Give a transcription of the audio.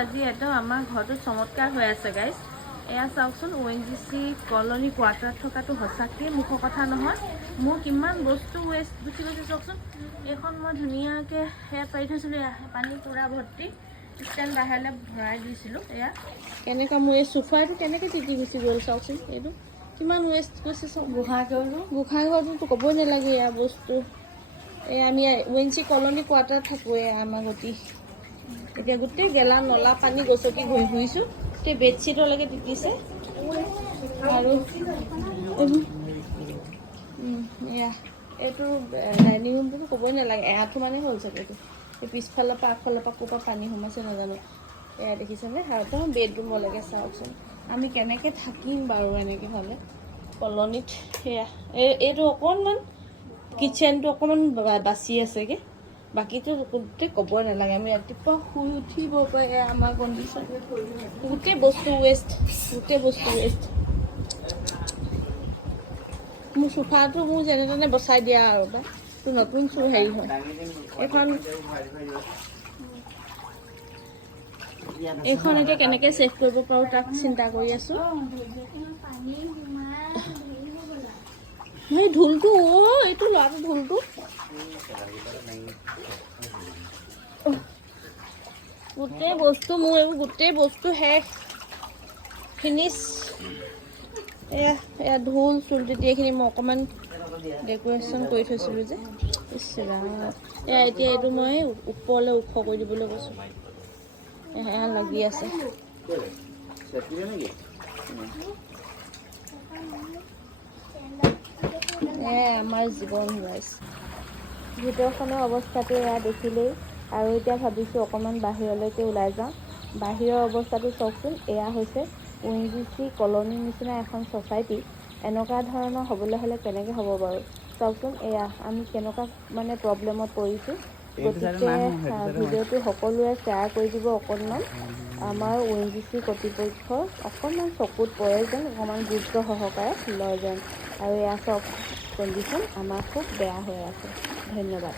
আজি একদম আমাৰ ঘৰটো চমৎকাৰ হৈ আছে গাইজ। এয়া চাওকচোন, ONGC কলনী কোৱাৰ্টাৰত থকাটো সঁচাকৈ মুখৰ কথা নহয়। মোৰ কিমান বস্তু ৱেষ্ট গুচি গৈছে চাওকচোন। এইখন মই ধুনীয়াকৈ সেয়া পাৰি থৈছিলোঁ, পানী পূৰা ভৰ্তি, ষ্টেণ্ড বাহিৰলৈ ভৰাই দিছিলোঁ। এয়া কেনেকুৱা মোৰ এই চোফাৰটো কেনেকৈ তিতি গুচি গ'ল চাওকচোন। এইটো কিমান ৱেষ্ট গৈছে চাওক। গোঁসাইঘৰটোতো ক'বই নালাগে এয়া বস্তু। এই আমি ONGC কলনী কোৱাৰ্টাৰত থাকোঁ। এয়া আমাৰ গতি এতিয়া গোটেই গেলা নলা পানী গছকি ঘূৰি ফুৰিছোঁ। গোটেই বেডশ্বীটলৈকে তিতিছে। আৰু এয়া এইটো ডাইনিং ৰুমটোতো ক'বই নালাগে, এআঁঠু মানে হ'ল চাগে। এইটো এই পিছফালৰ পৰা আগফালৰ পৰা ক'ৰ পৰা পানী সোমাইছে নাজানো। এয়া দেখিছেনে? আৰু বেডৰুমলৈকে চাওকচোন। আমি কেনেকৈ থাকিম বাৰু এনেকৈ হ'লে কলনীত। সেয়া এইটো অকণমান কিটচেনটো অকণমান বাচি আছেগৈ, বাকীটো গোটেই ক'বই নালাগে। আমি ৰাতিপুৱা শুই উঠিব পাৰে আমাৰ কণ্ডিশ্যন, গোটেই বস্তু ৱেষ্ট, গোটেই বস্তু ৱেষ্ট। মোৰ চোফাটো মোৰ যেনে তেনে বচাই দিয়া আৰু তোৰ নতুন হেৰি হয়। এইখন এতিয়া কেনেকৈ ছেভ কৰিব পাৰোঁ তাক চিন্তা কৰি আছোঁ। সেই ঢোলটো এইটো ল'ৰাটো ঢোলটো গোটেই বস্তু মোৰ, এইবোৰ গোটেই বস্তু শেষ, ফিনিছ। এয়া ঢোল চোল তেতিয়া এইখিনি মই অকণমান ডেক'ৰেশ্যন কৰি থৈছিলোঁ যে। এতিয়া এইটো মই ওপৰলৈ ওখ কৰি দিবলৈ কৈছোঁ। এয়া লাগি আছে। আমাৰ জীৱন গাইছ। ভিতৰখনৰ অৱস্থাটো এয়া দেখিলেই, আৰু এতিয়া ভাবিছোঁ অকণমান বাহিৰলৈকে ওলাই যাওঁ। বাহিৰৰ অৱস্থাটো চাওকচোন। এয়া হৈছে ONGC কলনীৰ নিচিনা এখন ছ'চাইটি। এনেকুৱা ধৰণৰ হ'বলৈ হ'লে কেনেকৈ হ'ব বাৰু চাওকচোন। এয়া আমি কেনেকুৱা মানে প্ৰব্লেমত পৰিছোঁ। গতিকে ভিডিঅ'টো সকলোৱে শ্বেয়াৰ কৰি দিব অকণমান। আমাৰ ONGC কৰ্তৃপক্ষৰ অকণমান চকুত পৰে যেন, অকণমান গুৰুত্ব সহকাৰে লয় যেন। আৰু এয়া চব কণ্ডিশ্যন আমাৰ খুব বেয়া হৈ আছে। ধন্যবাদ।